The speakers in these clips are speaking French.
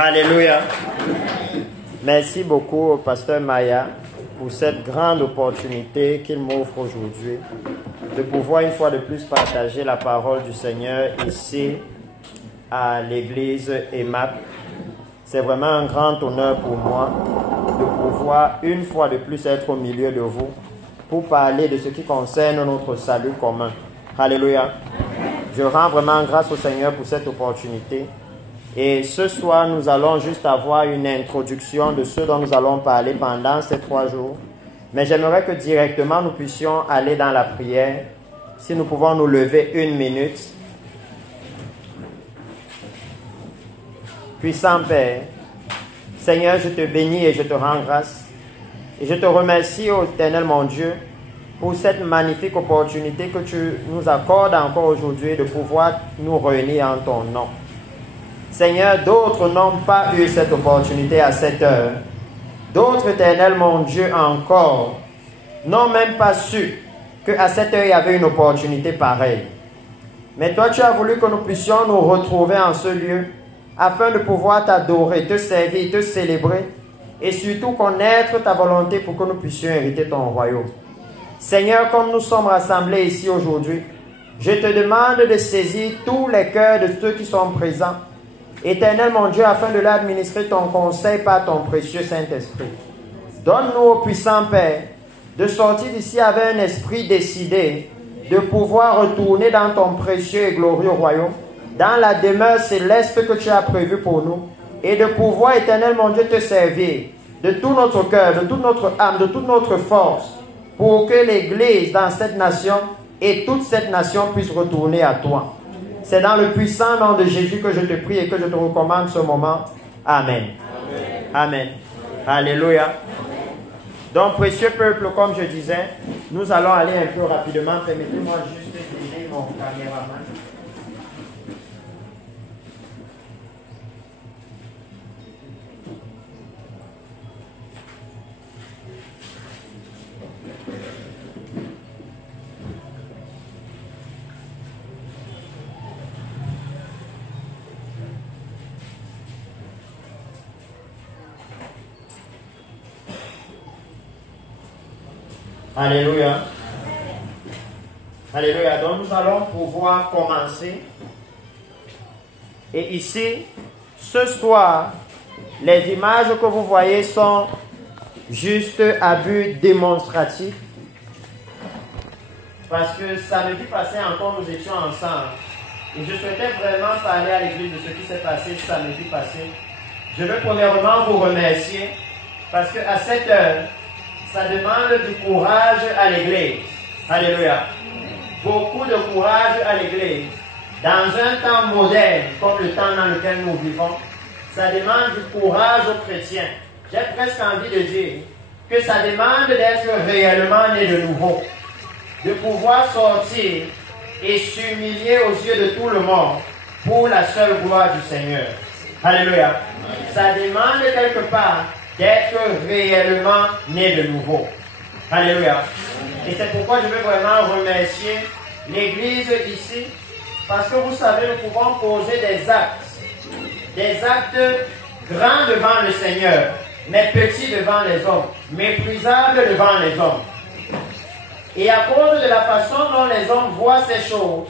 Alléluia. Merci beaucoup au pasteur Maya pour cette grande opportunité qu'il m'offre aujourd'hui de pouvoir une fois de plus partager la parole du Seigneur ici à l'église EMAP. C'est vraiment un grand honneur pour moi de pouvoir une fois de plus être au milieu de vous pour parler de ce qui concerne notre salut commun. Alléluia. Je rends vraiment grâce au Seigneur pour cette opportunité. Et ce soir, nous allons juste avoir une introduction de ce dont nous allons parler pendant ces 3 jours. Mais j'aimerais que directement nous puissions aller dans la prière. Si nous pouvons nous lever 1 minute. Puissant Père, Seigneur, je te bénis et je te rends grâce Et je te remercie, ô Éternel mon Dieu, pour cette magnifique opportunité que tu nous accordes encore aujourd'hui de pouvoir nous réunir en ton nom. Seigneur, d'autres n'ont pas eu cette opportunité à cette heure. D'autres, Éternel mon Dieu, encore, n'ont même pas su qu'à cette heure, il y avait une opportunité pareille. Mais toi, tu as voulu que nous puissions nous retrouver en ce lieu afin de pouvoir t'adorer, te servir, te célébrer et surtout connaître ta volonté pour que nous puissions hériter ton royaume. Seigneur, comme nous sommes rassemblés ici aujourd'hui, je te demande de saisir tous les cœurs de ceux qui sont présents. Éternel mon Dieu, afin de leur administrer ton conseil par ton précieux Saint-Esprit. Donne-nous, ô puissant Père, de sortir d'ici avec un esprit décidé de pouvoir retourner dans ton précieux et glorieux royaume, dans la demeure céleste que tu as prévue pour nous, et de pouvoir, Éternel mon Dieu, te servir de tout notre cœur, de toute notre âme, de toute notre force, pour que l'Église dans cette nation et toute cette nation puisse retourner à toi. C'est dans le puissant nom de Jésus que je te prie et que je te recommande ce moment. Amen. Amen. Amen. Alléluia. Donc, précieux peuple, comme je disais, nous allons aller un peu rapidement. Permettez-moi juste d'aider mon caméraman. Alléluia. Alléluia. Donc nous allons pouvoir commencer. Et ici, ce soir, les images que vous voyez sont juste à but démonstratif. Parce que samedi passé encore, nous étions ensemble. Et je souhaitais vraiment parler à l'église de ce qui s'est passé samedi passé. Je veux premièrement vous remercier parce qu'à cette heure, ça demande du courage à l'église. Alléluia. Beaucoup de courage à l'église. Dans un temps moderne, comme le temps dans lequel nous vivons, ça demande du courage aux chrétiens. J'ai presque envie de dire que ça demande d'être réellement né de nouveau. De pouvoir sortir et s'humilier aux yeux de tout le monde pour la seule gloire du Seigneur. Alléluia. Ça demande quelque part d'être réellement né de nouveau. Alléluia. Et c'est pourquoi je veux vraiment remercier l'Église ici, parce que vous savez, nous pouvons poser des actes grands devant le Seigneur, mais petits devant les hommes, méprisables devant les hommes. Et à cause de la façon dont les hommes voient ces choses,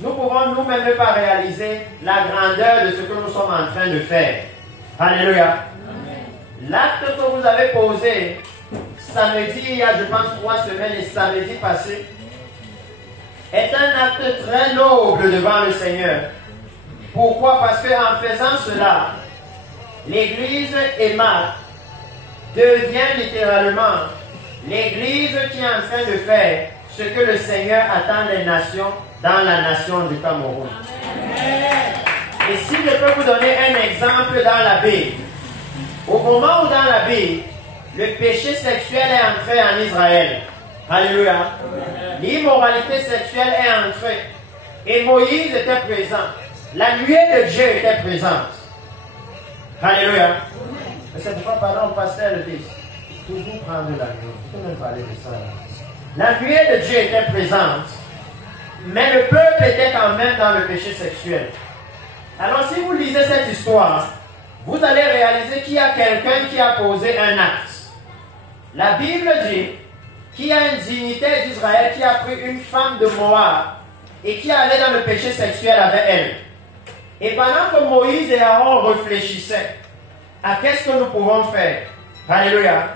nous pouvons nous-mêmes ne pas réaliser la grandeur de ce que nous sommes en train de faire. Alléluia. L'acte que vous avez posé samedi, il y a je pense 3 semaines et samedi passé, est un acte très noble devant le Seigneur. Pourquoi? Parce qu'en faisant cela, l'Église Emmaüs devient littéralement l'Église qui est en train de faire ce que le Seigneur attend des nations dans la nation du Cameroun. Et si je peux vous donner un exemple dans la Bible, au moment où dans la Bible, le péché sexuel est entré en Israël, alléluia, l'immoralité sexuelle est entrée, et Moïse était présent, la nuée de Dieu était présente, alléluia. Mais c'est pourquoi, pardon, pasteur le dit, toujours prendre la nuée, je peux même parler de ça. La nuée de Dieu était présente, mais le peuple était quand même dans le péché sexuel. Alors si vous lisez cette histoire, vous allez réaliser qu'il y a quelqu'un qui a posé un acte. La Bible dit qu'il y a une dignitaire d'Israël qui a pris une femme de Moab et qui allait dans le péché sexuel avec elle. Et pendant que Moïse et Aaron réfléchissaient à qu'est-ce que nous pouvons faire, alléluia,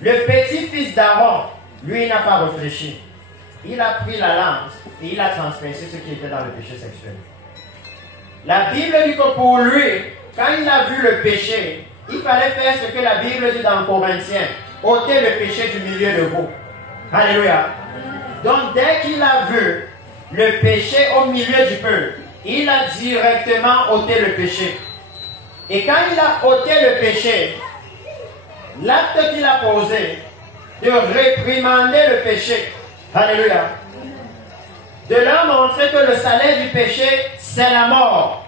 le petit-fils d'Aaron, lui, n'a pas réfléchi. Il a pris la lance et il a transgressé ce qui était dans le péché sexuel. La Bible dit que pour lui, quand il a vu le péché, il fallait faire ce que la Bible dit dans Corinthiens, ôter le péché du milieu de vous. Alléluia. Donc dès qu'il a vu le péché au milieu du peuple, il a directement ôté le péché. Et quand il a ôté le péché, l'acte qu'il a posé de réprimander le péché. Alléluia. De leur montrer que le salaire du péché, c'est la mort.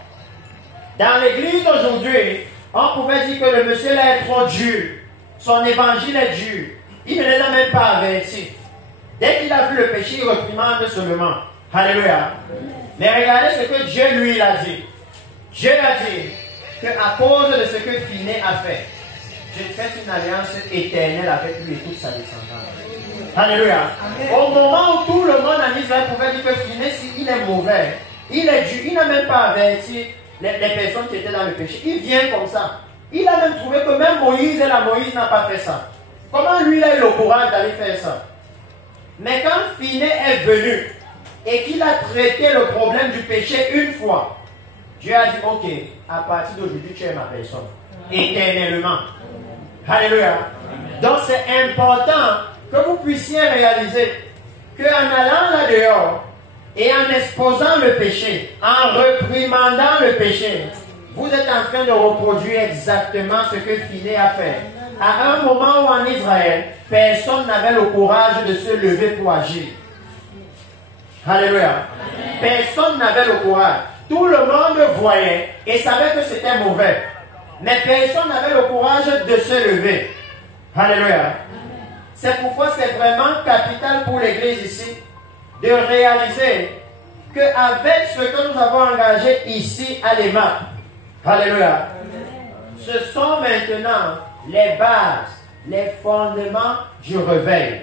Dans l'église aujourd'hui, on pouvait dire que le monsieur là est trop dur. Son évangile est dur. Il ne les a même pas avertis. Dès qu'il a vu le péché, il réprimande seulement. Alléluia. Mais regardez ce que Dieu lui a dit. Dieu a dit qu'à cause de ce que Phiné a fait, je fais une alliance éternelle avec lui et toute sa descendance. Alléluia. Au moment où tout le monde en Israël pouvait dire que Phiné, il est mauvais, il est dur, il n'a même pas averti les personnes qui étaient dans le péché. Il vient comme ça. Il a même trouvé que même Moïse n'a pas fait ça. Comment lui a eu le courage d'aller faire ça? Mais quand Phiné est venu et qu'il a traité le problème du péché une fois, Dieu a dit, ok, à partir d'aujourd'hui, tu es ma personne. Éternellement. Alléluia. Donc c'est important que vous puissiez réaliser qu'en allant là-dehors et en exposant le péché, en réprimandant le péché, vous êtes en train de reproduire exactement ce que Phiné a fait. À un moment où en Israël, personne n'avait le courage de se lever pour agir. Alléluia. Personne n'avait le courage. Tout le monde voyait et savait que c'était mauvais. Mais personne n'avait le courage de se lever. Alléluia. C'est pourquoi c'est vraiment capital pour l'Église ici de réaliser qu'avec ce que nous avons engagé ici à l'EMA, alléluia, ce sont maintenant les bases, les fondements du réveil.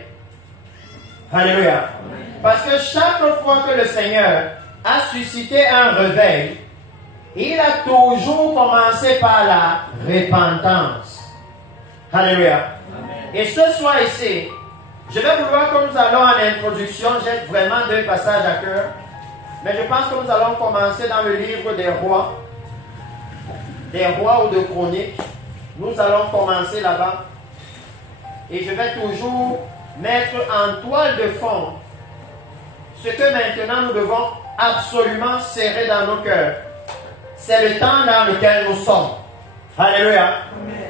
Alléluia. Parce que chaque fois que le Seigneur a suscité un réveil, il a toujours commencé par la repentance. Alléluia. Et ce soir ici, je vais vouloir que nous allons en introduction, j'ai vraiment deux passages à cœur, mais je pense que nous allons commencer dans le livre des rois ou de chroniques. Nous allons commencer là-bas. Et je vais toujours mettre en toile de fond ce que maintenant nous devons absolument serrer dans nos cœurs. C'est le temps dans lequel nous sommes. Alléluia.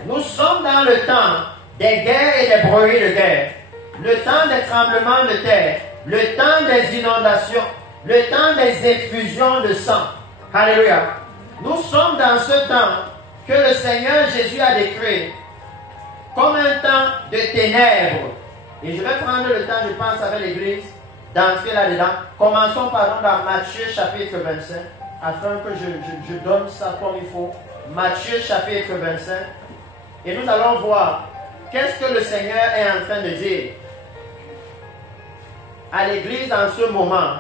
Nous sommes dans le temps des guerres et des bruits de guerre. Le temps des tremblements de terre. Le temps des inondations. Le temps des effusions de sang. Alléluia. Nous sommes dans ce temps que le Seigneur Jésus a décrit comme un temps de ténèbres. Et je vais prendre le temps, je pense, avec l'Église, d'entrer là-dedans. Commençons, pardon, dans Matthieu chapitre 25, afin que je donne ça comme il faut. Matthieu chapitre 25. Et nous allons voir qu'est-ce que le Seigneur est en train de dire à l'Église en ce moment.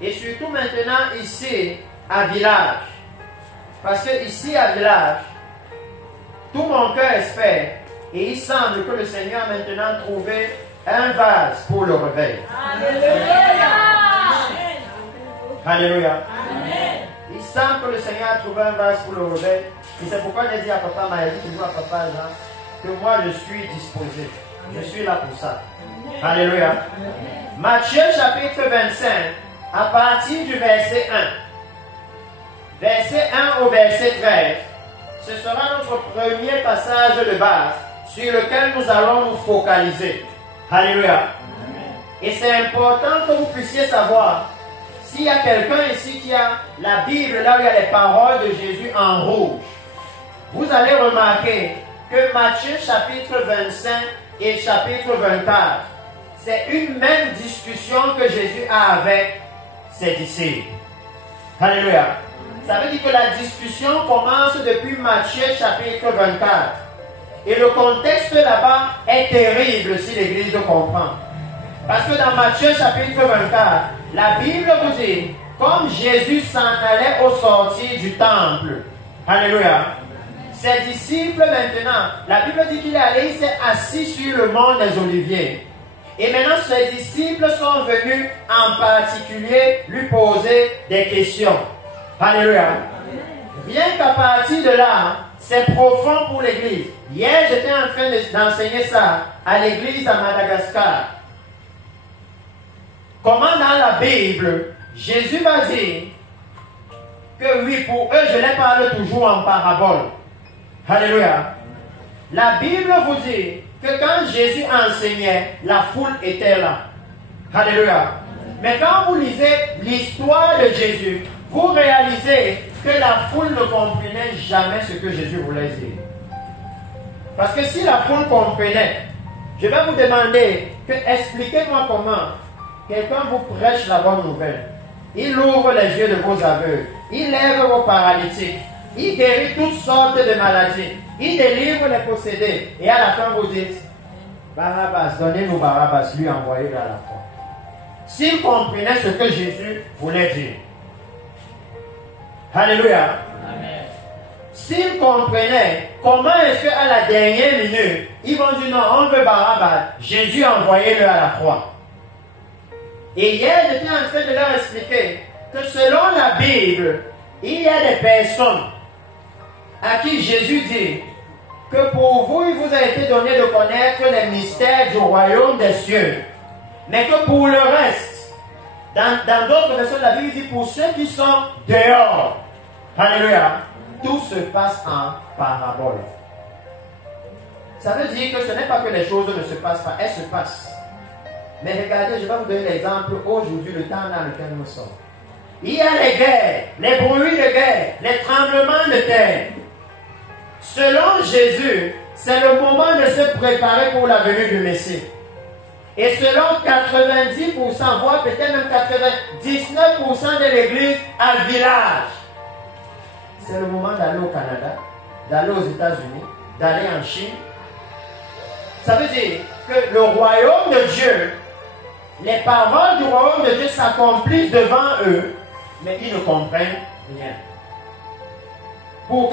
Et surtout maintenant ici, à Village. Parce que ici, à Village, tout mon cœur espère. Et il semble que le Seigneur a maintenant trouvé un vase pour le réveil. Alléluia. Alléluia. Amen. Il semble que le Seigneur a trouvé un vase pour le réveil. Et c'est pourquoi j'ai dit à papa, m'a dit toujours à papa Jean, que moi je suis disposé. Je suis là pour ça. Alléluia. Matthieu chapitre 25, à partir du verset 1. Verset 1 au verset 13. Ce sera notre premier passage de base sur lequel nous allons nous focaliser. Alléluia. Et c'est important que vous puissiez savoir, s'il y a quelqu'un ici qui a la Bible, là où il y a les paroles de Jésus en rouge, vous allez remarquer que Matthieu chapitre 25 et chapitre 24, c'est une même discussion que Jésus a avec ses disciples. Alléluia. Ça veut dire que la discussion commence depuis Matthieu chapitre 24. Et le contexte là-bas est terrible si l'Église le comprend. Parce que dans Matthieu chapitre 24, la Bible vous dit, comme Jésus s'en allait au sortir du temple. Alléluia. Ses disciples maintenant, la Bible dit qu'il est allé, il s'est assis sur le mont des Oliviers. Et maintenant, ses disciples sont venus en particulier lui poser des questions. Alléluia. Bien qu'à partir de là, c'est profond pour l'Église. Hier, j'étais en train d'enseigner ça à l'Église à Madagascar. Comment dans la Bible, Jésus va dire que oui, pour eux, je les parle toujours en parabole. Alléluia. La Bible vous dit que quand Jésus enseignait, la foule était là. Alléluia. Mais quand vous lisez l'histoire de Jésus, vous réalisez que la foule ne comprenait jamais ce que Jésus voulait dire. Parce que si la foule comprenait, je vais vous demander que expliquez-moi comment quelqu'un vous prêche la bonne nouvelle. Il ouvre les yeux de vos aveugles, il lève vos paralytiques, il guérit toutes sortes de maladies, il délivre les possédés. Et à la fin vous dites, Barabbas, donnez-nous Barabbas, lui envoyez-le à la croix. S'il comprenait ce que Jésus voulait dire. Alléluia. Amen. S'ils comprenaient comment est-ce qu'à la dernière minute, ils vont dire non, on veut Barabbas, Jésus envoyé-le à la croix. Et hier, j'étais en train de leur expliquer que selon la Bible, il y a des personnes à qui Jésus dit que pour vous, il vous a été donné de connaître les mystères du royaume des cieux. Mais que pour le reste, dans d'autres versions de la Bible, il dit pour ceux qui sont dehors, alléluia, tout se passe en parabole. Ça veut dire que ce n'est pas que les choses ne se passent pas, elles se passent. Mais regardez, je vais vous donner l'exemple aujourd'hui, le temps dans lequel nous sommes. Il y a les guerres, les bruits de guerre, les tremblements de terre. Selon Jésus, c'est le moment de se préparer pour la venue du Messie. Et selon 90%, voire peut-être même 99% de l'église à village, c'est le moment d'aller au Canada, d'aller aux États-Unis, d'aller en Chine. Ça veut dire que le royaume de Dieu, les paroles du royaume de Dieu s'accomplissent devant eux, mais ils ne comprennent rien. Pour 99%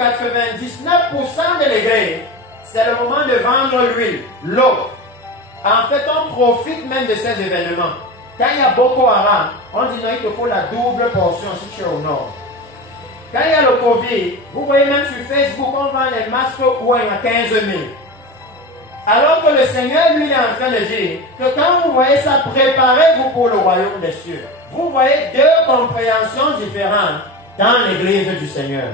de l'église, c'est le moment de vendre l'huile, l'eau. En fait, on profite même de ces événements. Quand il y a Boko Haram, on dit non, il te faut la double portion si tu es au nord. Quand il y a le Covid, vous voyez même sur Facebook, on vend les masques où il y a 15 000. Alors que le Seigneur, lui, est en train de dire que quand vous voyez ça, préparez-vous pour le royaume des cieux. Vous voyez deux compréhensions différentes dans l'église du Seigneur.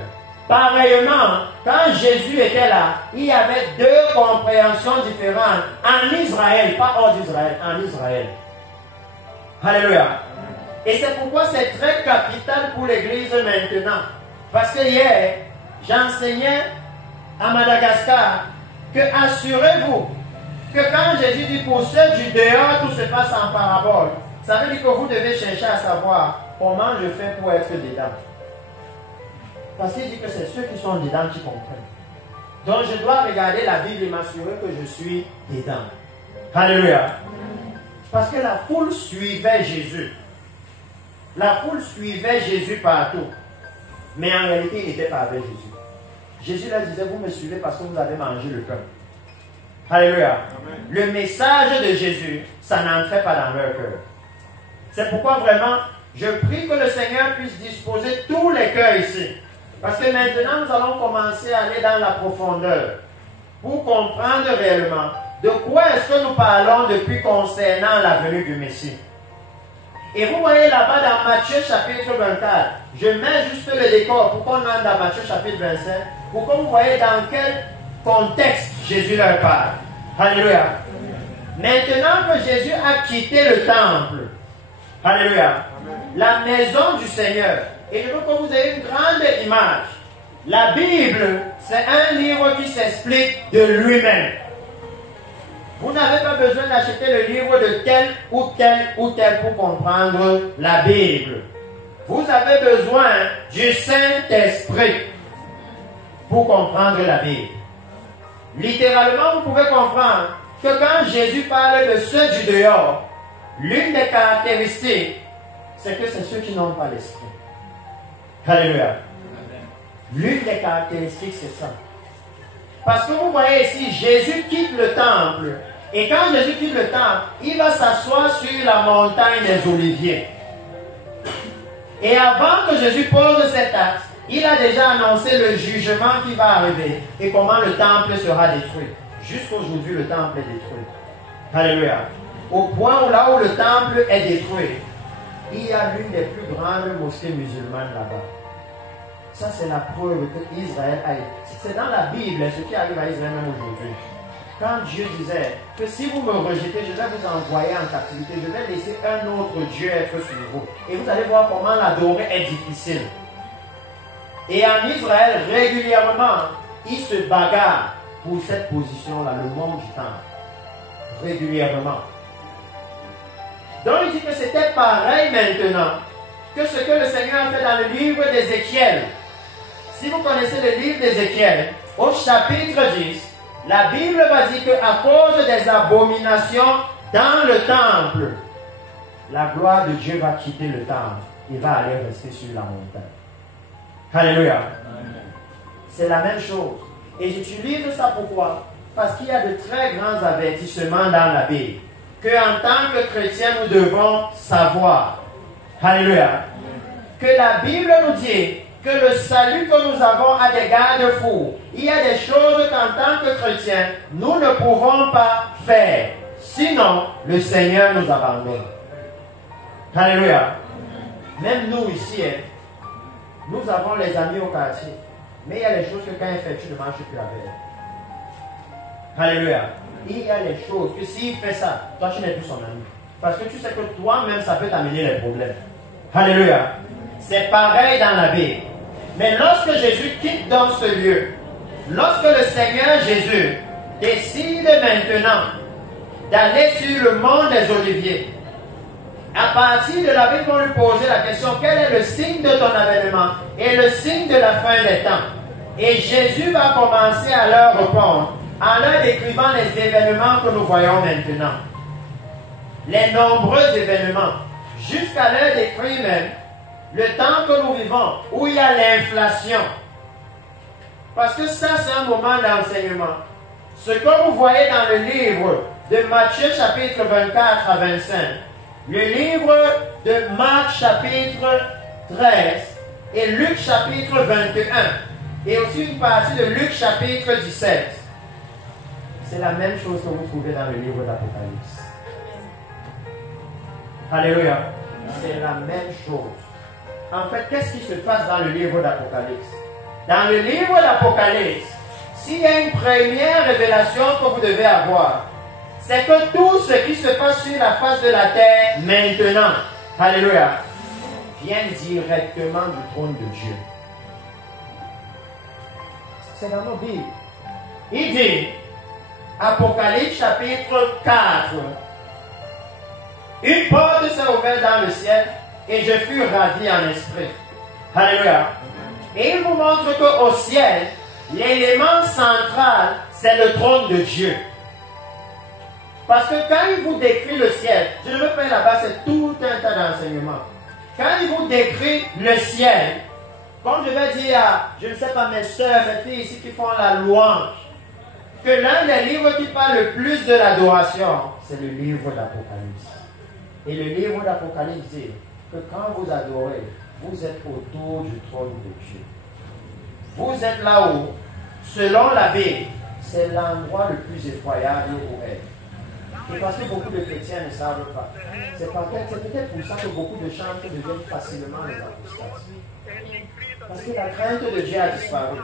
Pareillement, quand Jésus était là, il y avait deux compréhensions différentes en Israël, pas hors d'Israël, en Israël. Alléluia. Et c'est pourquoi c'est très capital pour l'église maintenant. Parce que hier, j'enseignais à Madagascar que assurez-vous que quand Jésus dit pour ceux du dehors, tout se passe en parabole, ça veut dire que vous devez chercher à savoir comment je fais pour être dedans. Parce qu'il dit que c'est ceux qui sont dedans qui comprennent. Donc je dois regarder la Bible et m'assurer que je suis dedans. Alléluia. Parce que la foule suivait Jésus. La foule suivait Jésus partout. Mais en réalité, il n'était pas avec Jésus. Jésus leur disait, vous me suivez parce que vous avez mangé le pain. Alléluia. Amen. Le message de Jésus, ça n'entrait pas dans leur cœur. C'est pourquoi vraiment, je prie que le Seigneur puisse disposer tous les cœurs ici. Parce que maintenant, nous allons commencer à aller dans la profondeur pour comprendre réellement de quoi est-ce que nous parlons depuis concernant la venue du Messie. Et vous voyez là-bas dans Matthieu chapitre 24, je mets juste le décor pour qu'on entre dans Matthieu chapitre 25, pour que vous voyez dans quel contexte Jésus leur parle. Alléluia. Maintenant que Jésus a quitté le temple, alléluia, la maison du Seigneur, et je veux que vous ayez une grande image. La Bible, c'est un livre qui s'explique de lui-même. Vous n'avez pas besoin d'acheter le livre de tel ou tel ou tel pour comprendre la Bible. Vous avez besoin du Saint-Esprit pour comprendre la Bible. Littéralement, vous pouvez comprendre que quand Jésus parle de ceux du dehors, l'une des caractéristiques, c'est que c'est ceux qui n'ont pas l'esprit. Alléluia. L'une des caractéristiques, c'est ça. Parce que vous voyez ici, Jésus quitte le temple. Et quand Jésus quitte le temple, il va s'asseoir sur la montagne des Oliviers. Et avant que Jésus pose cet acte, il a déjà annoncé le jugement qui va arriver et comment le temple sera détruit. Jusqu'aujourd'hui, le temple est détruit. Alléluia. Au point où là où le temple est détruit, il y a l'une des plus grandes mosquées musulmanes là-bas. Ça, c'est la preuve que Israël a été. C'est dans la Bible ce qui arrive à Israël même aujourd'hui. Quand Dieu disait que si vous me rejetez, je vais vous envoyer en captivité, je vais laisser un autre Dieu être sur vous. Et vous allez voir comment l'adorer est difficile. Et en Israël, régulièrement, ils se bagarrent pour cette position-là, le monde du temple. Régulièrement. Donc il dit que c'était pareil maintenant que ce que le Seigneur a fait dans le livre d'Ézéchiel. Si vous connaissez le livre d'Ézéchiel, au chapitre 10, la Bible va dire qu'à cause des abominations dans le temple, la gloire de Dieu va quitter le temple et va aller rester sur la montagne. Alléluia. C'est la même chose. Et j'utilise ça pourquoi? Parce qu'il y a de très grands avertissements dans la Bible qu'en tant que chrétiens nous devons savoir. Alléluia. Que la Bible nous dit que le salut que nous avons a des garde-fous. Il y a des choses qu'en tant que chrétiens, nous ne pouvons pas faire. Sinon, le Seigneur nous abandonne. Alléluia. Même nous ici, nous avons les amis au quartier. Mais il y a des choses que quand il fait, tu ne marches plus avec. Alléluia. Il y a des choses que s'il fait ça, toi tu n'es plus son ami. Parce que tu sais que toi-même, ça peut t'amener les problèmes. Alléluia. C'est pareil dans la Bible. Mais lorsque Jésus quitte dans ce lieu, lorsque le Seigneur Jésus décide maintenant d'aller sur le mont des Oliviers, à partir de la Bible, on lui posait la question, quel est le signe de ton avènement et le signe de la fin des temps? Et Jésus va commencer à leur répondre en leur décrivant les événements que nous voyons maintenant. Les nombreux événements, jusqu'à leur décrire même le temps que nous vivons, où il y a l'inflation. Parce que ça, c'est un moment d'enseignement. Ce que vous voyez dans le livre de Matthieu chapitre 24 à 25, le livre de Marc chapitre 13 et Luc chapitre 21, et aussi une partie de Luc chapitre 17, c'est la même chose que vous trouvez dans le livre d'Apocalypse. Alléluia. C'est la même chose. En fait, qu'est-ce qui se passe dans le livre d'Apocalypse? Dans le livre d'Apocalypse, s'il y a une première révélation que vous devez avoir, c'est que tout ce qui se passe sur la face de la terre maintenant, alléluia, vient directement du trône de Dieu. C'est dans nos Bibles. Il dit, Apocalypse chapitre 4, une porte s'est ouverte dans le ciel et je fus ravi en esprit. Alléluia. Et il vous montre qu'au ciel, l'élément central, c'est le trône de Dieu. Parce que quand il vous décrit le ciel, je ne veux pas là-bas, c'est tout un tas d'enseignements. Quand il vous décrit le ciel, comme je vais dire à, je ne sais pas, mes soeurs, mes filles ici qui font la louange, que l'un des livres qui parle le plus de l'adoration, c'est le livre d'Apocalypse. Et le livre d'Apocalypse dit que quand vous adorez, vous êtes autour du trône de Dieu. Vous êtes là-haut, selon la Bible, c'est l'endroit le plus effroyable où être. Et parce que beaucoup de chrétiens ne savent pas. C'est peut-être pour ça que beaucoup de chantres deviennent facilement les apostates. Parce que la crainte de Dieu a disparu.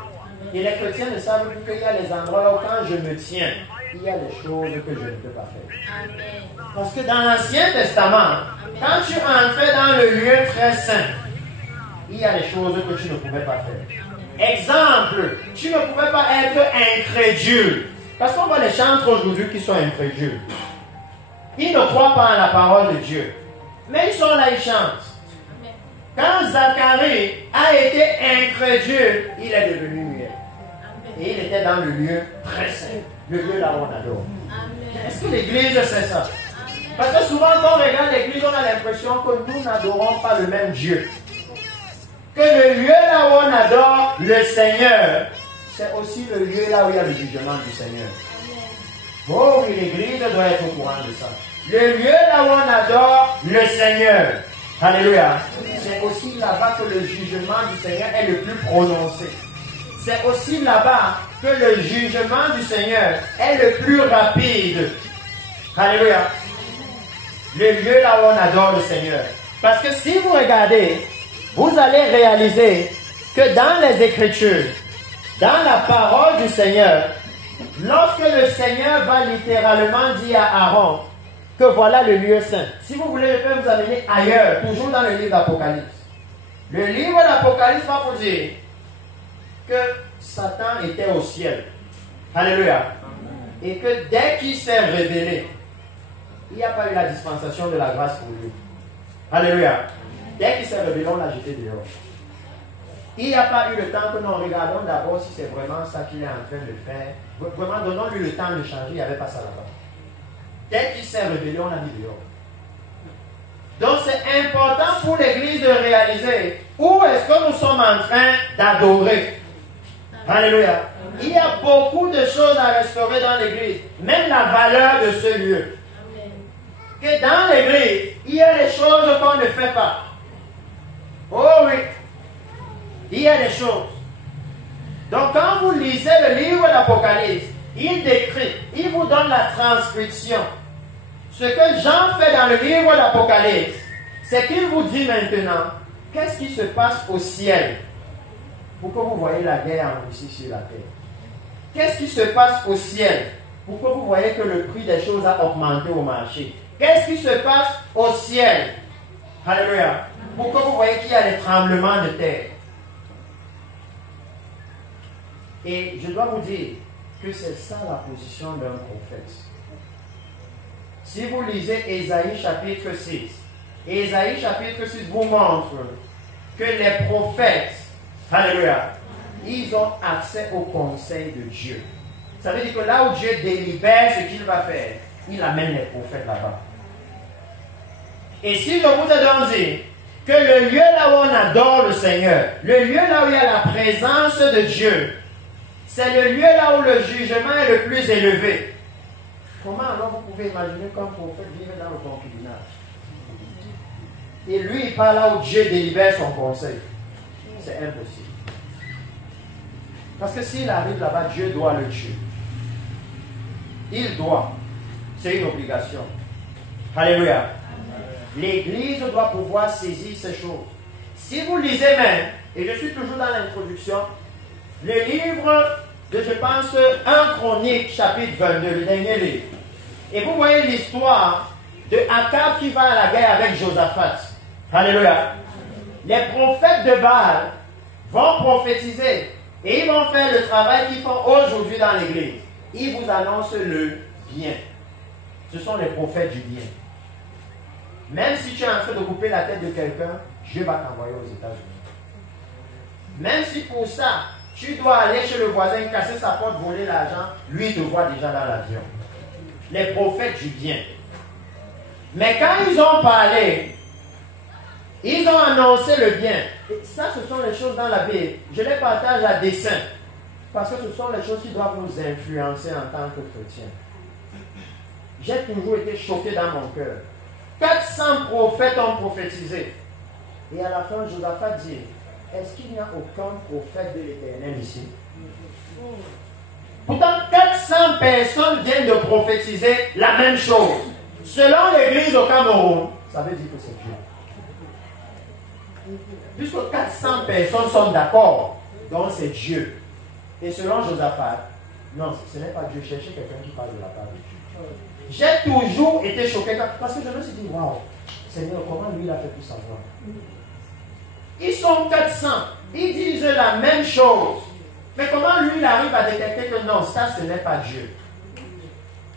Et les chrétiens ne savent plus qu'il y a les endroits où quand je me tiens, il y a des choses que je ne peux pas faire. Parce que dans l'Ancien Testament, quand tu entrais dans le lieu très saint, il y a des choses que tu ne pouvais pas faire. Exemple, tu ne pouvais pas être incrédule. Parce qu'on voit les chantres aujourd'hui qui sont incrédules. Ils ne croient pas en la parole de Dieu. Mais ils sont là, ils chantent. Quand Zacharie a été incrédule, il est devenu muet. Et il était dans le lieu très saint. Le lieu là où on adore. Est-ce que l'église sait ça? Parce que souvent quand on regarde l'église, on a l'impression que nous n'adorons pas le même Dieu. Que le lieu là où on adore le Seigneur, c'est aussi le lieu là où il y a le jugement du Seigneur. Oh oui, l'église doit être au courant de ça. Le lieu là où on adore le Seigneur, alléluia, c'est aussi là-bas que le jugement du Seigneur est le plus prononcé. C'est aussi là-bas que le jugement du Seigneur est le plus rapide. Alléluia. Le lieu là où on adore le Seigneur. Parce que si vous regardez, vous allez réaliser que dans les Écritures, dans la parole du Seigneur, lorsque le Seigneur va littéralement dire à Aaron que voilà le lieu saint. Si vous voulez, je peux vous amener ailleurs, toujours dans le livre d'Apocalypse. Le livre d'Apocalypse va vous dire que Satan était au ciel. Alléluia. Et que dès qu'il s'est révélé, il n'y a pas eu la dispensation de la grâce pour lui. Alléluia. Dès qu'il s'est révélé, on l'a jeté dehors. Il n'y a pas eu le temps que nous regardons d'abord si c'est vraiment ça qu'il est en train de faire. Vraiment, donnons-lui le temps de changer, il n'y avait pas ça là-bas. Dès qu'il s'est révélé, on l'a mis dehors. Donc c'est important pour l'Église de réaliser où est-ce que nous sommes en train d'adorer. Alléluia. Il y a beaucoup de choses à restaurer dans l'Église, même la valeur de ce lieu. Que dans l'Église, il y a des choses qu'on ne fait pas. Oh oui, il y a des choses. Donc quand vous lisez le livre d'Apocalypse, il décrit, il vous donne la transcription. Ce que Jean fait dans le livre d'Apocalypse, c'est qu'il vous dit maintenant, qu'est-ce qui se passe au ciel pour que vous voyez la guerre en Russie sur la terre. Qu'est-ce qui se passe au ciel pour que vous voyez que le prix des choses a augmenté au marché. Qu'est-ce qui se passe au ciel? Alléluia. Pour que vous voyez qu'il y a des tremblements de terre. Et je dois vous dire que c'est ça la position d'un prophète. Si vous lisez Ésaïe chapitre 6, Ésaïe chapitre 6 vous montre que les prophètes, alléluia, ils ont accès au conseil de Dieu. Ça veut dire que là où Dieu délibère ce qu'il va faire, il amène les prophètes là-bas. Et si je vous ai donc dit que le lieu là où on adore le Seigneur, le lieu là où il y a la présence de Dieu, c'est le lieu là où le jugement est le plus élevé. Comment alors vous pouvez imaginer qu'un prophète vive dans le concubinage? Et lui, il parle là où Dieu délibère son conseil. C'est impossible. Parce que s'il arrive là-bas, Dieu doit le tuer. Il doit. C'est une obligation. Alléluia. L'Église doit pouvoir saisir ces choses. Si vous lisez même, et je suis toujours dans l'introduction, le livre de, je pense, 1 Chronique, chapitre 22, le dernier livre. Et vous voyez l'histoire de Akab qui va à la guerre avec Josaphat. Alléluia. Les prophètes de Baal vont prophétiser et ils vont faire le travail qu'ils font aujourd'hui dans l'Église. Ils vous annoncent le bien. Ce sont les prophètes du bien. Même si tu es en train de couper la tête de quelqu'un, Dieu va t'envoyer aux États-Unis. Même si pour ça, tu dois aller chez le voisin, casser sa porte, voler l'argent, lui te voit déjà dans l'avion. Les prophètes du bien. Mais quand ils ont parlé, ils ont annoncé le bien. Et ça, ce sont les choses dans la Bible. Je les partage à dessein. Parce que ce sont les choses qui doivent nous influencer en tant que chrétiens. J'ai toujours été choqué dans mon cœur. 400 prophètes ont prophétisé. Et à la fin, Josaphat dit, est-ce qu'il n'y a aucun prophète de l'Éternel ici? Pourtant, 400 personnes viennent de prophétiser la même chose. Selon l'Église au Cameroun, ça veut dire que c'est Dieu. Puisque 400 personnes sont d'accord, donc c'est Dieu. Et selon Josaphat, non, ce n'est pas Dieu. Cherchez quelqu'un qui parle de la part de Dieu. J'ai toujours été choqué parce que je me suis dit, waouh, Seigneur, comment lui il a fait tout savoir? Ils sont 400, ils disent la même chose. Mais comment lui il arrive à détecter que non, ça ce n'est pas Dieu?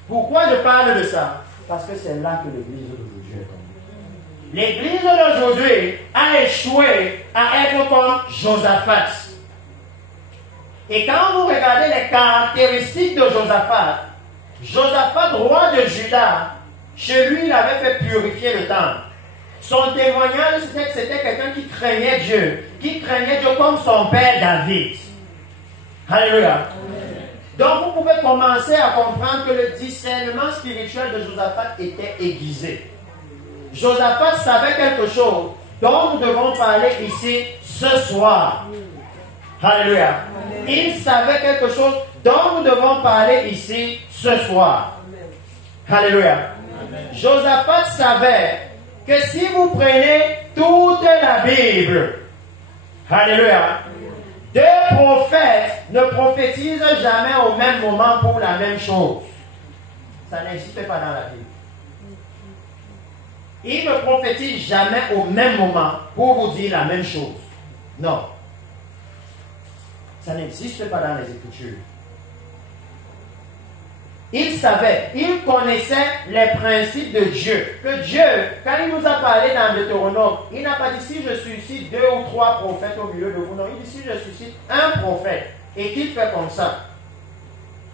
Pourquoi je parle de ça? Parce que c'est là que l'Église d'aujourd'hui est tombée. L'Église d'aujourd'hui a échoué à être comme Josaphat. Et quand vous regardez les caractéristiques de Josaphat, Josaphat, roi de Juda, chez lui il avait fait purifier le temple. Son témoignage, c'était que c'était quelqu'un qui craignait Dieu comme son père David. Alléluia. Donc vous pouvez commencer à comprendre que le discernement spirituel de Josaphat était aiguisé. Josaphat savait quelque chose dont nous devons parler ici ce soir. Alléluia. Il savait quelque chose dont nous devons parler ici ce soir. Alléluia. Josaphat savait que si vous prenez toute la Bible, alléluia, Deux prophètes ne prophétisent jamais au même moment pour la même chose. Ça n'existe pas dans la Bible. Ils ne prophétisent jamais au même moment pour vous dire la même chose. Non. Ça n'existe pas dans les Écritures. Ils savaient, ils connaissaient les principes de Dieu. Que Dieu, quand il nous a parlé dans Deutéronome, il n'a pas dit si je suscite 2 ou 3 prophètes au milieu de vous. Non, il dit si je suscite un prophète et qu'il fait comme ça.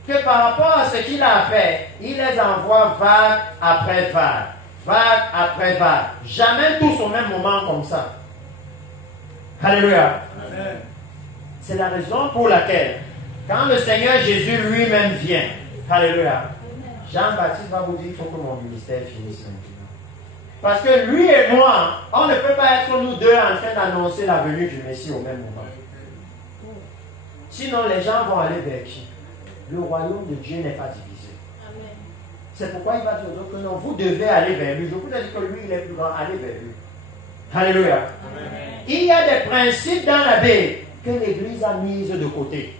Que par rapport à ce qu'il a fait, il les envoie vague après vague. Vague après vague. Jamais tous au même moment comme ça. Alléluia. Amen. C'est la raison pour laquelle, quand le Seigneur Jésus lui-même vient, alléluia, Jean-Baptiste va vous dire qu'il faut que mon ministère finisse maintenant. Parce que lui et moi, on ne peut pas être nous deux en train d'annoncer la venue du Messie au même moment. Sinon, les gens vont aller vers qui? Le royaume de Dieu n'est pas divisé. C'est pourquoi il va dire aux autres que non, vous devez aller vers lui. Je vous ai dit que lui, il est plus grand, allez vers lui. Alléluia. Amen. Il y a des principes dans la Bible que l'Église a mis de côté.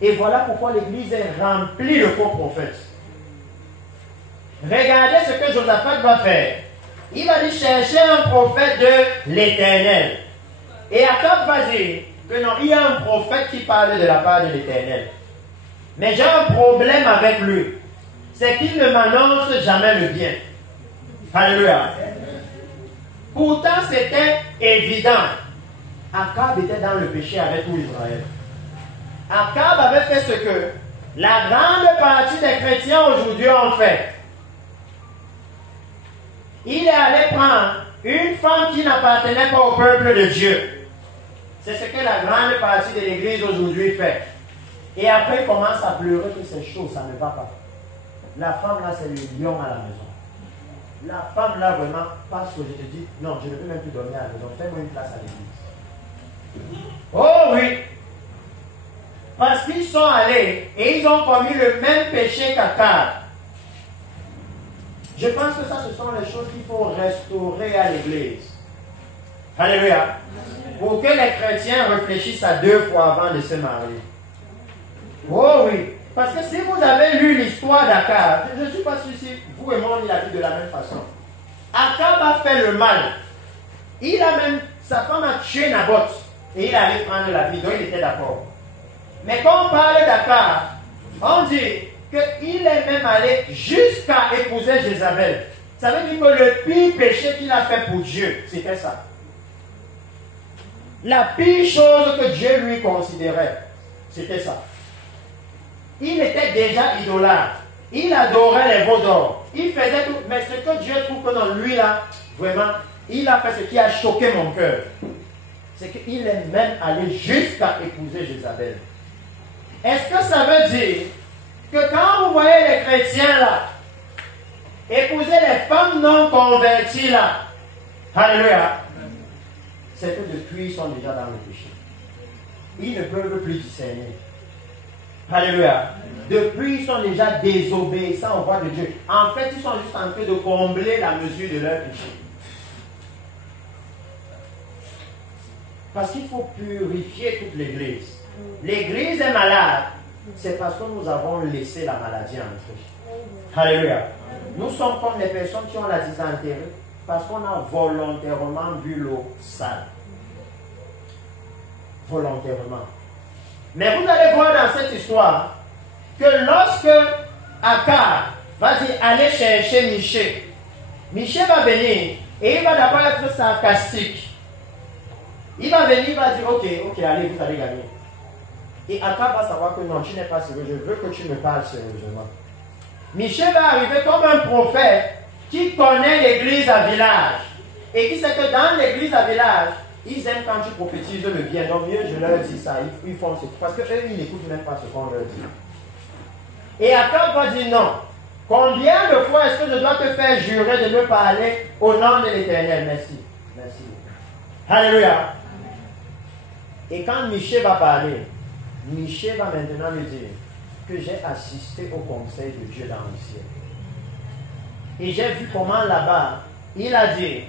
Et voilà pourquoi l'Église est remplie de faux prophètes. Regardez ce que Josaphat va faire. Il va dire chercher un prophète de l'Éternel. Et Akab va dire que non, il y a un prophète qui parle de la part de l'Éternel. Mais j'ai un problème avec lui. C'est qu'il ne m'annonce jamais le bien. Alléluia. Pourtant, c'était évident. Akab était dans le péché avec tout Israël. Akab avait fait ce que la grande partie des chrétiens aujourd'hui ont fait. Il est allé prendre une femme qui n'appartenait pas au peuple de Dieu. C'est ce que la grande partie de l'Église aujourd'hui fait. Et après, il commence à pleurer que c'est chaud, ça ne va pas. La femme là, c'est le lion à la maison. La femme là, vraiment, parce que je te dis, non, je ne peux même plus dormir à la maison. Fais-moi une place à l'église. Oh oui! Parce qu'ils sont allés et ils ont commis le même péché qu'Akab. Je pense que ça, ce sont les choses qu'il faut restaurer à l'église. Alléluia. Pour que les chrétiens réfléchissent à 2 fois avant de se marier. Oh oui. Parce que si vous avez lu l'histoire d'Akab, je ne suis pas sûr si vous et moi on l'a vu de la même façon. Akab a fait le mal. Sa femme a tué Naboth. Et il allait prendre la vie, donc il était d'accord. Mais quand on parle d'Akab, on dit qu'il est même allé jusqu'à épouser Jézabel. Ça veut dire que le pire péché qu'il a fait pour Dieu, c'était ça. La pire chose que Dieu lui considérait, c'était ça. Il était déjà idolâtre. Il adorait les veaux d'or. Il faisait tout. Mais ce que Dieu trouve que dans lui là, vraiment, il a fait ce qui a choqué mon cœur. C'est qu'il est même allé jusqu'à épouser Jézabel. Est-ce que ça veut dire que quand vous voyez les chrétiens là, épouser les femmes non converties là, alléluia, c'est que depuis ils sont déjà dans le péché. Ils ne peuvent plus discerner. Alléluia. Depuis, ils sont déjà désobéissants au roi de Dieu. En fait, ils sont juste en train de combler la mesure de leur péché. Parce qu'il faut purifier toute l'église. L'église est malade. C'est parce que nous avons laissé la maladie entrer. Alléluia. Nous sommes comme les personnes qui ont la dysenterie parce qu'on a volontairement bu l'eau sale. Volontairement. Mais vous allez voir dans cette histoire que lorsque Akab va dire allez chercher Michée, Michée va venir et il va d'abord être sarcastique. Il va venir, il va dire ok, allez, vous allez gagner. Et Akab va savoir que non, tu n'es pas sérieux, je veux que tu me parles sérieusement. Michée va arriver comme un prophète qui connaît l'église à village et qui sait que dans l'église à village, ils aiment quand tu prophétises le bien. Donc mieux je leur dis ça, ils font ce parce que eux ils n'écoutent même pas ce qu'on leur dit. Et Akab va dire non. Combien de fois est-ce que je dois te faire jurer de me parler au nom de l'Éternel? Merci. Merci. Alléluia. Et quand Michée va parler, Michée va maintenant lui dire que j'ai assisté au conseil de Dieu dans le ciel. Et j'ai vu comment là-bas, il a dit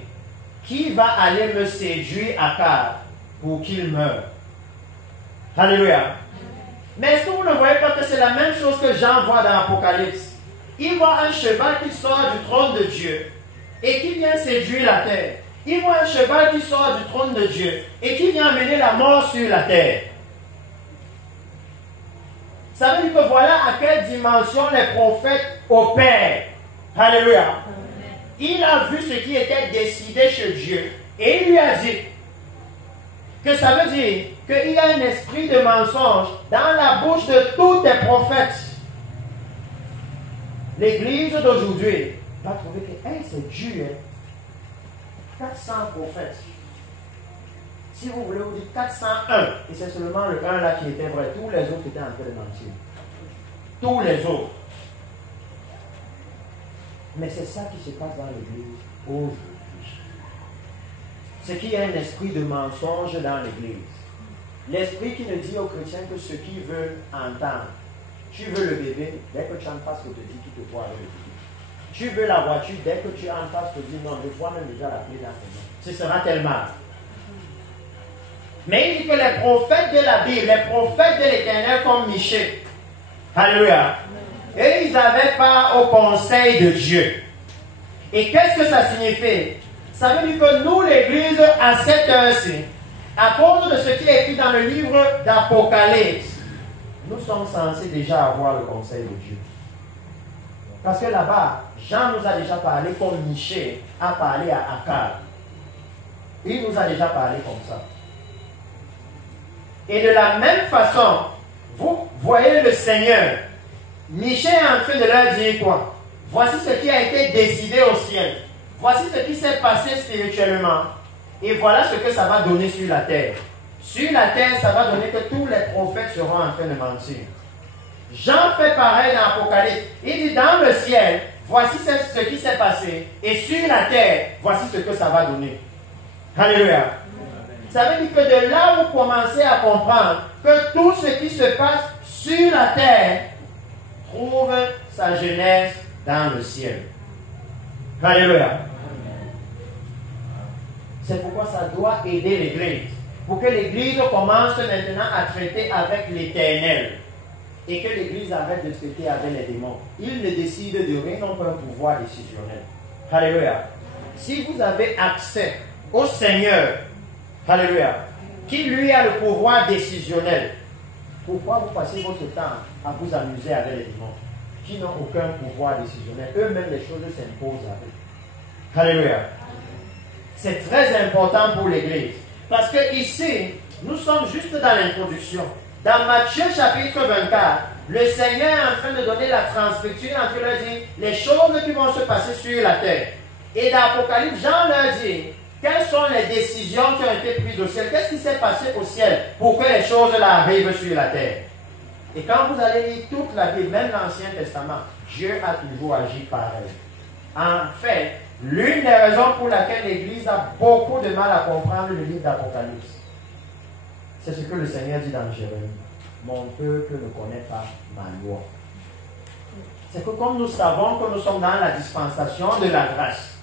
qui va aller me séduire Akab pour qu'il meure. Alléluia. Mais est-ce que vous ne voyez pas que c'est la même chose que Jean voit dans l'Apocalypse? Il voit un cheval qui sort du trône de Dieu et qui vient séduire la terre. Il voit un cheval qui sort du trône de Dieu et qui vient amener la mort sur la terre. Ça veut dire que voilà à quelle dimension les prophètes opèrent. Alléluia. Il a vu ce qui était décidé chez Dieu et il lui a dit que ça veut dire qu'il y a un esprit de mensonge dans la bouche de tous les prophètes. L'église d'aujourd'hui va trouver que hey, c'est dur. 400 prophètes. Si vous voulez, vous dites 401. Et c'est seulement le 1 là qui était vrai. Tous les autres étaient en train de mentir. Tous les autres. Mais c'est ça qui se passe dans l'église aujourd'hui. C'est qu'il y a un esprit de mensonge dans l'église. L'esprit qui ne dit aux chrétiens que ce qu'ils veulent entendre. Tu veux le bébé, dès que tu en passes, on te dit qu'il te voit avec le bébé. Tu veux la voiture, dès que tu en passes, on te dit non, je vois même déjà la clé dans tes mains. Ce sera tellement. Mais il dit que les prophètes de la Bible, les prophètes de l'Éternel comme Michée, alléluia, et ils n'avaient pas au conseil de Dieu. Et qu'est-ce que ça signifie? Ça veut dire que nous, l'Église, à cette heure-ci, à cause de ce qui est écrit dans le livre d'Apocalypse, nous sommes censés déjà avoir le conseil de Dieu. Parce que là-bas, Jean nous a déjà parlé comme Michée a parlé à Akab. Il nous a déjà parlé comme ça. Et de la même façon, vous voyez le Seigneur. Michée est en train de leur dire quoi? Voici ce qui a été décidé au ciel. Voici ce qui s'est passé spirituellement. Et voilà ce que ça va donner sur la terre. Sur la terre, ça va donner que tous les prophètes seront en train de mentir. Jean fait pareil dans l'Apocalypse. Il dit dans le ciel, voici ce qui s'est passé. Et sur la terre, voici ce que ça va donner. Alléluia. Ça veut dire que de là, vous commencez à comprendre que tout ce qui se passe sur la terre trouve sa genèse dans le ciel. Alléluia. C'est pourquoi ça doit aider l'Église. Pour que l'Église commence maintenant à traiter avec l'Éternel. Et que l'Église arrête de traiter avec les démons. Ils ne décident de rien, n'ont pas un pouvoir décisionnel. Alléluia. Si vous avez accès au Seigneur, alléluia, qui lui a le pouvoir décisionnel, pourquoi vous passez votre temps à vous amuser avec les démons qui n'ont aucun pouvoir décisionnel? Eux-mêmes, les choses s'imposent avec. Alléluia. C'est très important pour l'Église. Parce que ici, nous sommes juste dans l'introduction. Dans Matthieu chapitre 24, le Seigneur est en train de donner la transcription, en train de leur dire les choses qui vont se passer sur la terre. Et dans l'Apocalypse, Jean leur dit quelles sont les décisions qui ont été prises au ciel. Qu'est-ce qui s'est passé au ciel pour que les choses là arrivent sur la terre? Et quand vous allez lire toute la Bible, même l'Ancien Testament, Dieu a toujours agi pareil. En fait, l'une des raisons pour laquelle l'Église a beaucoup de mal à comprendre le livre d'Apocalypse, c'est ce que le Seigneur dit dans Jérémie. Mon peuple ne connaît pas ma loi. C'est que comme nous savons que nous sommes dans la dispensation de la grâce,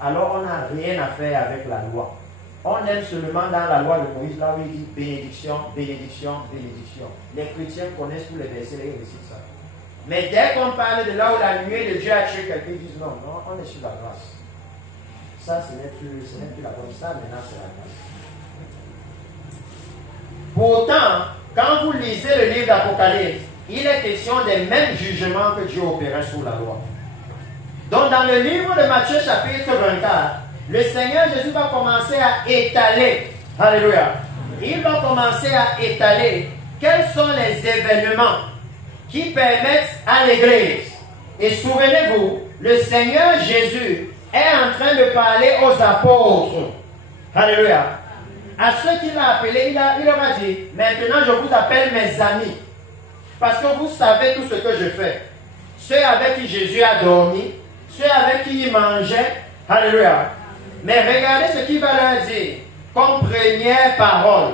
alors on n'a rien à faire avec la loi. On aime seulement dans la loi de Moïse, là où il dit bénédiction, bénédiction, bénédiction. Les chrétiens connaissent tous les versets et ils récitent ça. Mais dès qu'on parle de là où la nuée de Dieu a tué quelqu'un, ils disent non, non, on est sur la grâce. Ça, ce n'est plus la bonne, ça, maintenant c'est la grâce. Pourtant, quand vous lisez le livre d'Apocalypse, il est question des mêmes jugements que Dieu opérait sous la loi. Donc, dans le livre de Matthieu, chapitre 24, le Seigneur Jésus va commencer à étaler, alléluia, il va commencer à étaler quels sont les événements qui permettent à l'Église. Et souvenez-vous, le Seigneur Jésus est en train de parler aux apôtres, alléluia, à ceux qu'il a appelés, il leur a dit, maintenant je vous appelle mes amis, parce que vous savez tout ce que je fais. Ceux avec qui Jésus a dormi, ceux avec qui il mangeait, alléluia. Mais regardez ce qu'il va leur dire, comme première parole.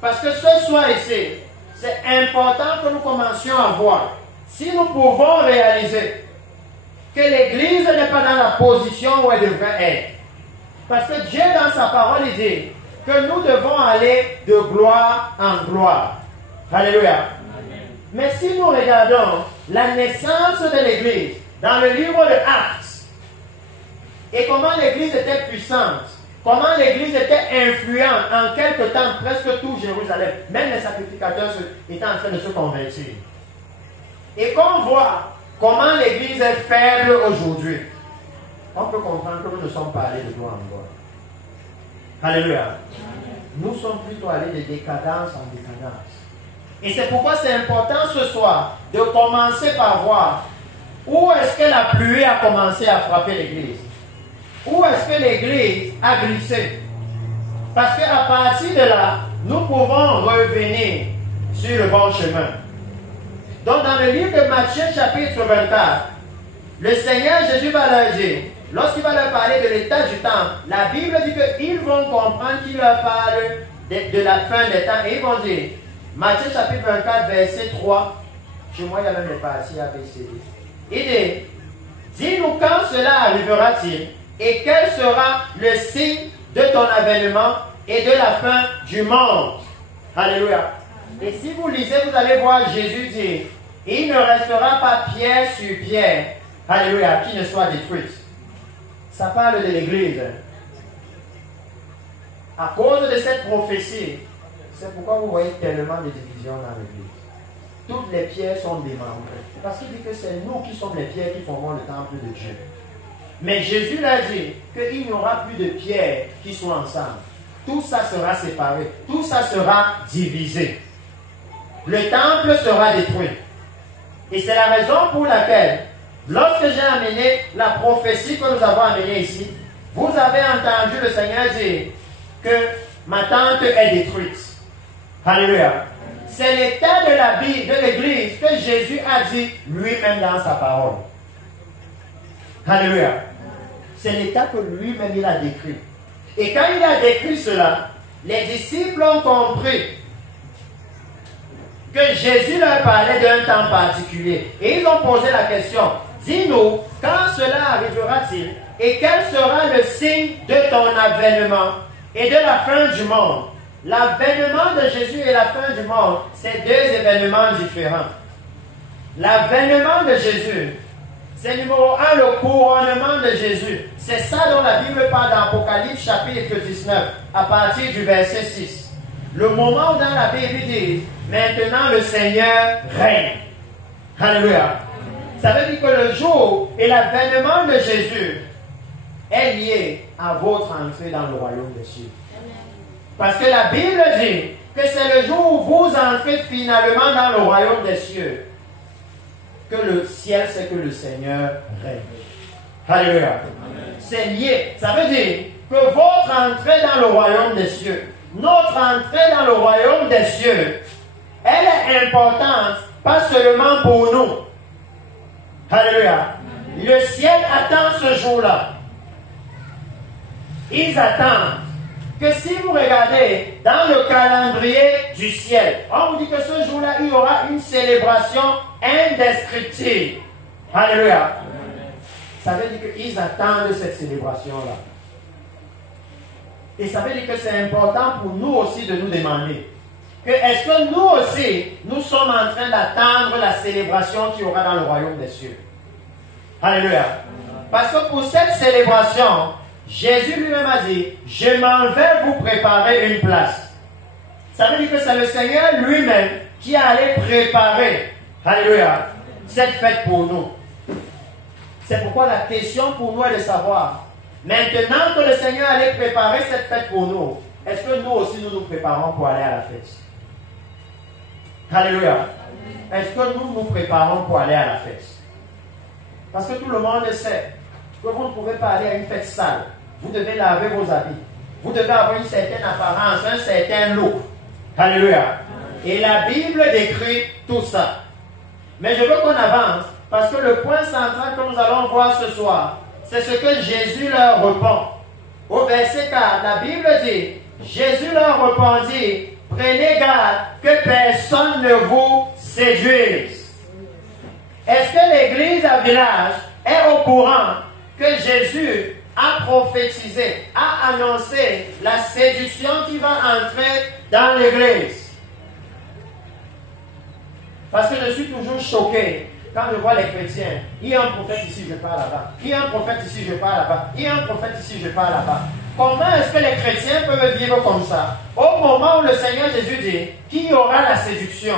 Parce que ce soir ici, c'est important que nous commencions à voir, si nous pouvons réaliser que l'Église n'est pas dans la position où elle devrait être. Parce que Dieu, dans sa parole, il dit que nous devons aller de gloire en gloire. Alléluia. Mais si nous regardons la naissance de l'Église dans le livre de Actes, et comment l'Église était puissante, comment l'Église était influente en quelque temps, presque tout Jérusalem, même les sacrificateurs étaient en train de se convertir. Et qu'on voit comment l'Église est faible aujourd'hui, on peut comprendre que nous ne sommes pas allés de gloire en gloire. Alléluia. Nous sommes plutôt allés de décadence en décadence. Et c'est pourquoi c'est important ce soir de commencer par voir où est-ce que la pluie a commencé à frapper l'Église. Où est-ce que l'Église a glissé? Parce qu'à partir de là, nous pouvons revenir sur le bon chemin. Donc dans le livre de Matthieu chapitre 24, le Seigneur Jésus va leur dire, lorsqu'il va leur parler de l'état du temple, la Bible dit qu'ils vont comprendre qu'il leur parle de la fin des temps. Et ils vont dire, Matthieu chapitre 24, verset 3, chez moi il y a même les parties ABCD. Il dit, dis-nous quand cela arrivera-t-il et quel sera le signe de ton avènement et de la fin du monde. Alléluia. Et si vous lisez, vous allez voir Jésus dire, il ne restera pas pierre sur pierre, alléluia, qui ne soit détruite. Ça parle de l'Église. À cause de cette prophétie, c'est pourquoi vous voyez tellement de divisions dans l'Église. Toutes les pierres sont démembrées. Parce qu'il dit que c'est nous qui sommes les pierres qui formons le temple de Dieu. Mais Jésus l'a dit qu'il n'y aura plus de pierres qui soient ensemble. Tout ça sera séparé. Tout ça sera divisé. Le temple sera détruit. Et c'est la raison pour laquelle, lorsque j'ai amené la prophétie que nous avons amenée ici, vous avez entendu le Seigneur dire que ma tente est détruite. Alléluia. C'est l'état de la vie de l'Église que Jésus a dit lui-même dans sa parole. Alléluia. C'est l'état que lui-même il a décrit. Et quand il a décrit cela, les disciples ont compris que Jésus leur parlait d'un temps particulier. Et ils ont posé la question, dis-nous, quand cela arrivera-t-il et quel sera le signe de ton avènement et de la fin du monde? L'avènement de Jésus et la fin du monde, c'est deux événements différents. L'avènement de Jésus, c'est numéro 1, le couronnement de Jésus. C'est ça dont la Bible parle dans Apocalypse chapitre 19, à partir du verset 6. Le moment où dans la Bible dit, maintenant le Seigneur règne. Alléluia. Ça veut dire que le jour et l'avènement de Jésus est lié à votre entrée dans le royaume des cieux. Parce que la Bible dit que c'est le jour où vous entrez finalement dans le royaume des cieux que le ciel, c'est que le Seigneur règne. Alléluia. C'est lié. Ça veut dire que votre entrée dans le royaume des cieux, notre entrée dans le royaume des cieux, elle est importante, pas seulement pour nous. Alléluia. Le ciel attend ce jour-là. Ils attendent que si vous regardez dans le calendrier du ciel, on vous dit que ce jour-là, il y aura une célébration indescriptible. Alléluia. Ça veut dire qu'ils attendent cette célébration-là. Et ça veut dire que c'est important pour nous aussi de nous demander que est-ce que nous aussi, nous sommes en train d'attendre la célébration qu'il y aura dans le royaume des cieux. Alléluia. Parce que pour cette célébration, Jésus lui-même a dit, je m'en vais vous préparer une place. Ça veut dire que c'est le Seigneur lui-même qui allait préparer, alléluia, cette fête pour nous. C'est pourquoi la question pour nous est de savoir, maintenant que le Seigneur allait préparer cette fête pour nous, est-ce que nous aussi nous nous préparons pour aller à la fête? Alléluia. Est-ce que nous nous préparons pour aller à la fête? Parce que tout le monde sait que vous ne pouvez pas aller à une fête sale. Vous devez laver vos habits. Vous devez avoir une certaine apparence, un certain look. Alléluia. Et la Bible décrit tout ça. Mais je veux qu'on avance parce que le point central que nous allons voir ce soir, c'est ce que Jésus leur répond. Au verset 4, la Bible dit, Jésus leur répondit, prenez garde que personne ne vous séduise. Est-ce que l'église à village est au courant que Jésus a prophétisé, a annoncé la séduction qui va entrer dans l'église? Parce que je suis toujours choqué quand je vois les chrétiens. Il y a un prophète ici, je pars là-bas. Il y a un prophète ici, je pars là-bas. Il y a un prophète ici, je pars là-bas. Comment est-ce que les chrétiens peuvent vivre comme ça? Au moment où le Seigneur Jésus dit qu'il y aura la séduction.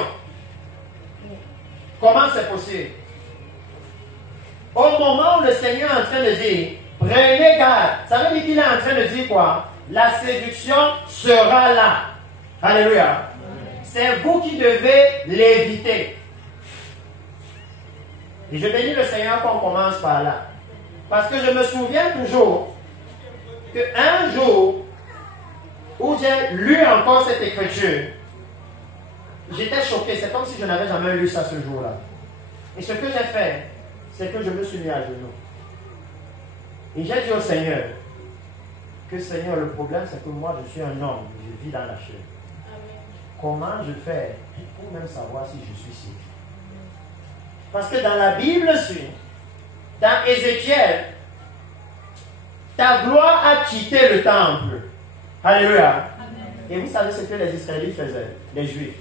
Comment c'est possible? Au moment où le Seigneur est en train de dire, prenez garde, ça veut dire qu'il est en train de dire quoi? La séduction sera là. Alléluia. C'est vous qui devez l'éviter. Et je bénis le Seigneur qu'on commence par là. Parce que je me souviens toujours qu'un jour où j'ai lu encore cette écriture, j'étais choqué. C'est comme si je n'avais jamais lu ça ce jour-là. Et ce que j'ai fait, c'est que je me suis mis à genoux. Et j'ai dit au Seigneur, que Seigneur, le problème c'est que moi je suis un homme, je vis dans la chair. Comment je fais pour même savoir si je suis ici? Parce que dans la Bible, dans Ézéchiel, ta gloire a quitté le temple. Alléluia. Amen. Et vous savez ce que les Israélites faisaient, les Juifs?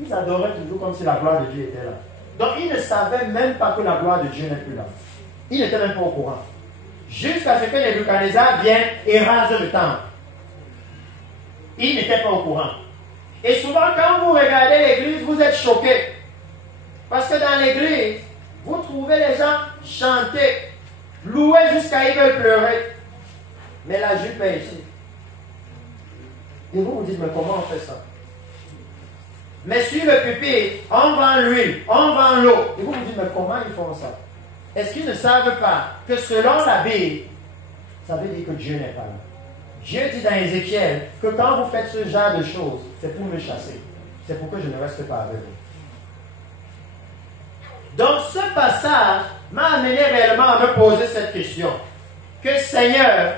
Ils adoraient toujours comme si la gloire de Dieu était là. Donc ils ne savaient même pas que la gloire de Dieu n'est plus là. Ils n'étaient même pas au courant. Jusqu'à ce que Nebuchadnezzar vienne et rase le temple. Ils n'étaient pas au courant. Et souvent, quand vous regardez l'église, vous êtes choqués. Parce que dans l'église, vous trouvez les gens chanter, louer jusqu'à ils veulent pleurer. Mais la jupe est ici. Et vous vous dites, mais comment on fait ça? Mais sur le pupitre, on vend l'huile, on vend l'eau. Et vous vous dites, mais comment ils font ça? Est-ce qu'ils ne savent pas que selon la Bible, ça veut dire que Dieu n'est pas là? Dieu dit dans Ézéchiel que quand vous faites ce genre de choses, c'est pour me chasser. C'est pour que je ne reste pas avec vous. Donc ce passage m'a amené réellement à me poser cette question. Que Seigneur,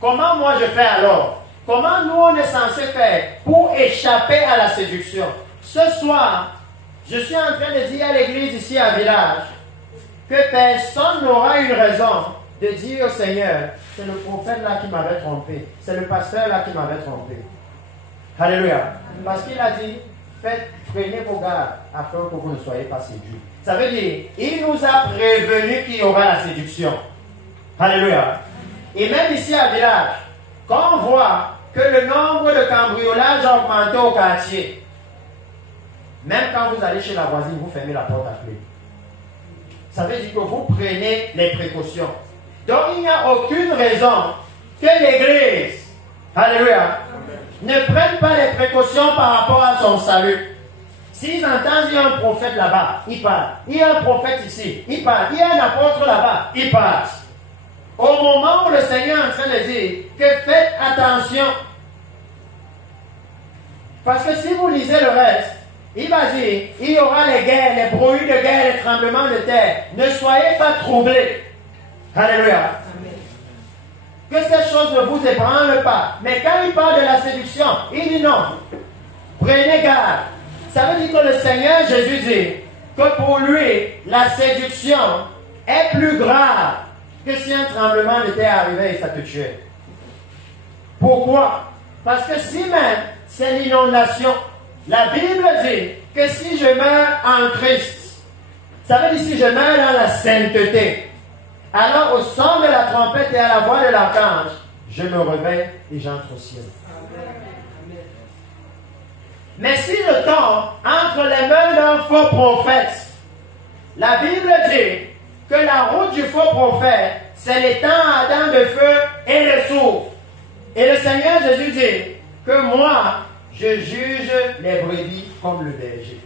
comment moi je fais alors? Comment nous on est censé faire pour échapper à la séduction? Ce soir, je suis en train de dire à l'église ici à Village que personne n'aura une raison de dire au Seigneur, c'est le prophète là qui m'avait trompé, c'est le pasteur là qui m'avait trompé. Alléluia. Parce qu'il a dit, prenez vos gardes afin que vous ne soyez pas séduits. Ça veut dire, il nous a prévenu qu'il y aura la séduction. Alléluia. Et même ici à Village, quand on voit que le nombre de cambriolages a augmenté au quartier, même quand vous allez chez la voisine, vous fermez la porte à clé. Ça veut dire que vous prenez les précautions. Donc il n'y a aucune raison que l'Église, alléluia, ne prenne pas les précautions par rapport à son salut. S'ils entendent qu'il y a un prophète là-bas, ils partent. Il y a un prophète ici, ils partent. Il y a un apôtre là-bas, ils partent. Au moment où le Seigneur est en train de dire que faites attention. Parce que si vous lisez le reste, il va dire, il y aura les guerres, les bruits de guerre, les tremblements de terre. Ne soyez pas troublés. Alléluia. Amen. Que ces choses ne vous ébranlent pas. Mais quand il parle de la séduction, il dit non. Prenez garde. Ça veut dire que le Seigneur Jésus dit que pour lui, la séduction est plus grave que si un tremblement de terre arrivait et ça te tuait. Pourquoi? Parce que si même c'est l'inondation, la Bible dit que si je meurs en Christ, ça veut dire si je meurs dans la sainteté, alors au son de la trompette et à la voix de l'archange, je me réveille et j'entre au ciel. Mais si je tombe entre les mains d'un faux prophète, la Bible dit que la route du faux prophète, c'est les temps ardents de feu et de soufre. Et le Seigneur Jésus dit que moi, je juge les brebis comme le berger.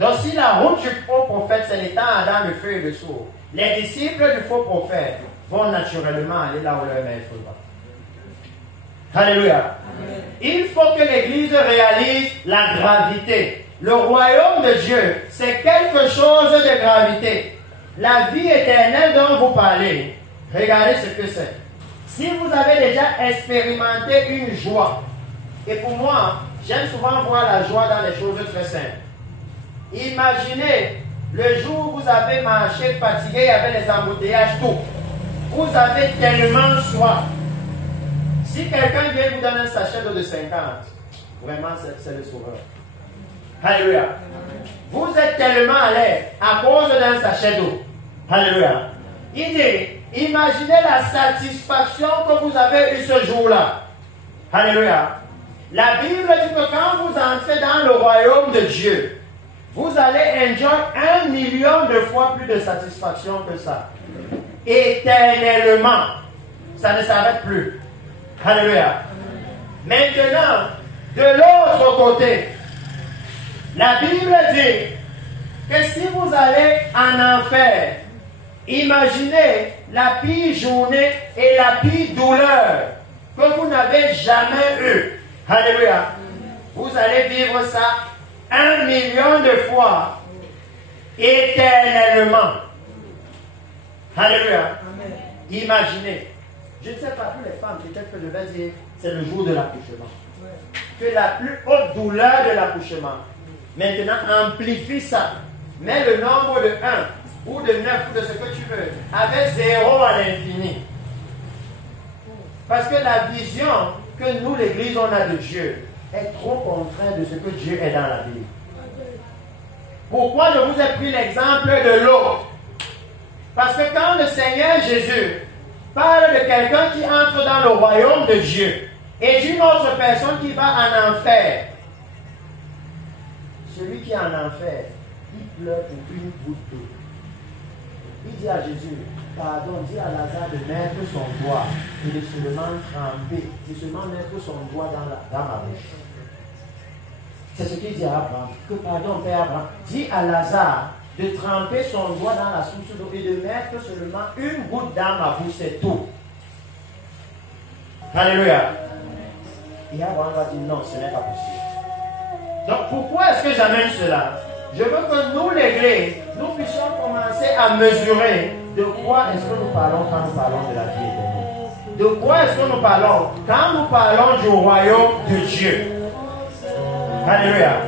Donc si la route du faux prophète, c'est les temps ardents de feu et de soufre, les disciples du faux prophète vont naturellement aller là où leur maître va. Alléluia. Amen. Il faut que l'Église réalise la gravité. Le royaume de Dieu, c'est quelque chose de gravité. La vie éternelle dont vous parlez, regardez ce que c'est. Si vous avez déjà expérimenté une joie, et pour moi, j'aime souvent voir la joie dans les choses très simples. Imaginez le jour où vous avez marché fatigué, il y avait les embouteillages, tout. Vous avez tellement soif. Si quelqu'un vient vous donner un sachet d'eau de 50, vraiment c'est le sauveur. Alléluia. Vous êtes tellement à l'aise à cause d'un sachet d'eau. Alléluia. Il dit, imaginez la satisfaction que vous avez eue ce jour-là. Alléluia. La Bible dit que quand vous entrez dans le royaume de Dieu, vous allez enjoy 1 million de fois plus de satisfaction que ça. Éternellement. Ça ne s'arrête plus. Alléluia. Maintenant, de l'autre côté, la Bible dit que si vous allez en enfer, imaginez la pire journée et la pire douleur que vous n'avez jamais eue. Alléluia. Vous allez vivre ça 1 million de fois éternellement. Alléluia. Imaginez. Je ne sais pas, pour les femmes, peut-être que je vais dire, c'est le jour de l'accouchement. Que la plus haute douleur de l'accouchement, maintenant amplifie ça. Mets le nombre de 1 ou de 9 ou de ce que tu veux, avec 0 à l'infini. Parce que la vision que nous, l'Église, on a de Dieu, est trop contrainte de ce que Dieu est dans la Bible. Pourquoi je vous ai pris l'exemple de l'eau? Parce que quand le Seigneur Jésus parle de quelqu'un qui entre dans le royaume de Dieu et d'une autre personne qui va en enfer, celui qui est en enfer, il pleure pour une goutte d'eau. Il dit à Jésus, pardon, dis à Lazare de mettre son doigt et de seulement tremper, de seulement mettre son doigt dans ma bouche. C'est ce qu'il dit à Abraham, que pardon, Père Abraham, dis à Lazare de tremper son doigt dans la source d'eau et de mettre seulement une goutte dans ma bouche, c'est tout. Alléluia. Et Abraham va dire non, ce n'est pas possible. Donc pourquoi est-ce que j'amène cela? Je veux que nous, l'Église, nous puissions commencer à mesurer de quoi est-ce que nous parlons quand nous parlons de la vie éternelle. De quoi est-ce que nous parlons quand nous parlons du royaume de Dieu. Alléluia.